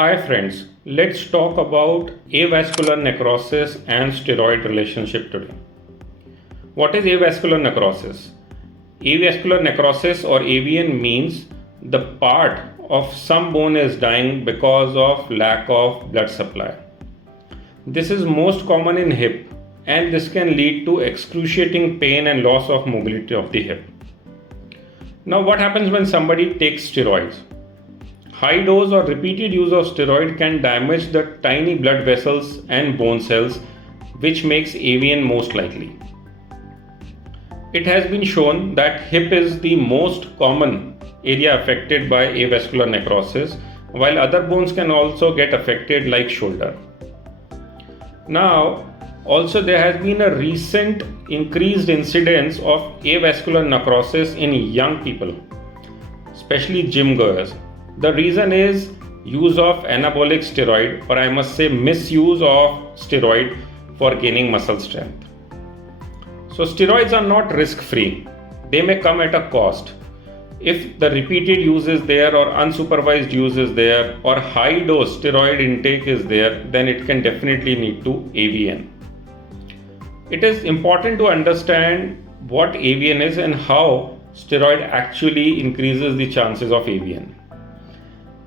Hi friends, let's talk about avascular necrosis and steroid relationship today. What is avascular necrosis? Avascular necrosis or AVN means the part of some bone is dying because of lack of blood supply. This is most common in hip and this can lead to excruciating pain and loss of mobility of the hip. Now what happens when somebody takes steroids? High dose or repeated use of steroid can damage the tiny blood vessels and bone cells, which makes AVN most likely. It has been shown that hip is the most common area affected by avascular necrosis, while other bones can also get affected like shoulder. Now, also there has been a recent increased incidence of avascular necrosis in young people, especially gym-goers. The reason is use of anabolic steroid, or I must say misuse of steroid for gaining muscle strength. So steroids are not risk-free. They may come at a cost. If the repeated use is there or unsupervised use is there or high dose steroid intake is there, then it can definitely lead to AVN. It is important to understand what AVN is and how steroid actually increases the chances of AVN.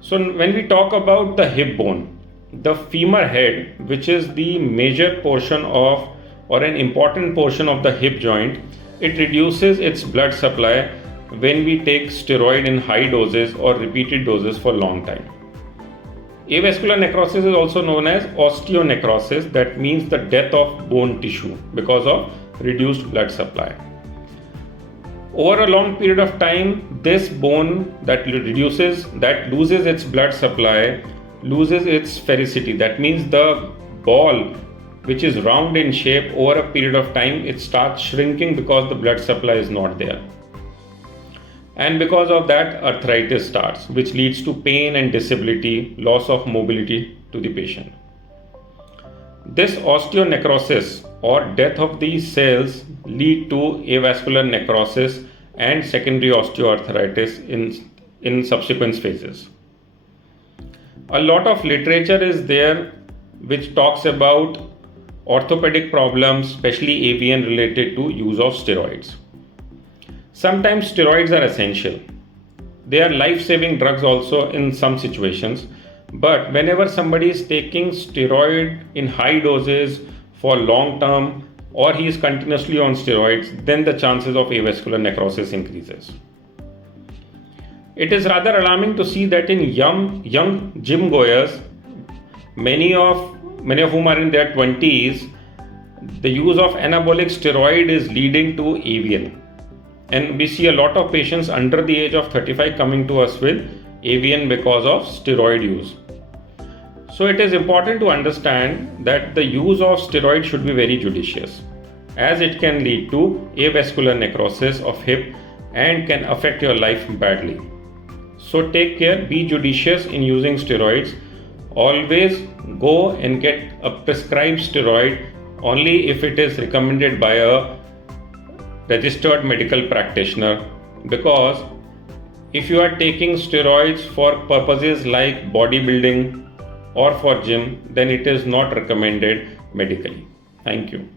So when we talk about the hip bone, the femur head, which is the major portion of or an important portion of the hip joint, it reduces its blood supply when we take steroid in high doses or repeated doses for long time. Avascular necrosis is also known as osteonecrosis, that means the death of bone tissue because of reduced blood supply. Over a long period of time, this bone that loses its blood supply, loses its sphericity. That means the ball, which is round in shape, over a period of time, it starts shrinking because the blood supply is not there. And because of that, arthritis starts, which leads to pain and disability, loss of mobility to the patient. This osteonecrosis or death of these cells lead to avascular necrosis and secondary osteoarthritis in subsequent phases. A lot of literature is there which talks about orthopedic problems, especially AVN related to use of steroids. Sometimes steroids are essential. They are life-saving drugs also in some situations. But whenever somebody is taking steroid in high doses for long term or he is continuously on steroids, then the chances of avascular necrosis increases. It is rather alarming to see that in young gym goers, many of whom are in their 20s, the use of anabolic steroid is leading to AVN. And we see a lot of patients under the age of 35 coming to us with AVN because of steroid use. So it is important to understand that the use of steroid should be very judicious, as it can lead to avascular necrosis of hip and can affect your life badly. So take care, be judicious in using steroids. Always go and get a prescribed steroid only if it is recommended by a registered medical practitioner, because if you are taking steroids for purposes like bodybuilding or for gym, then it is not recommended medically. Thank you.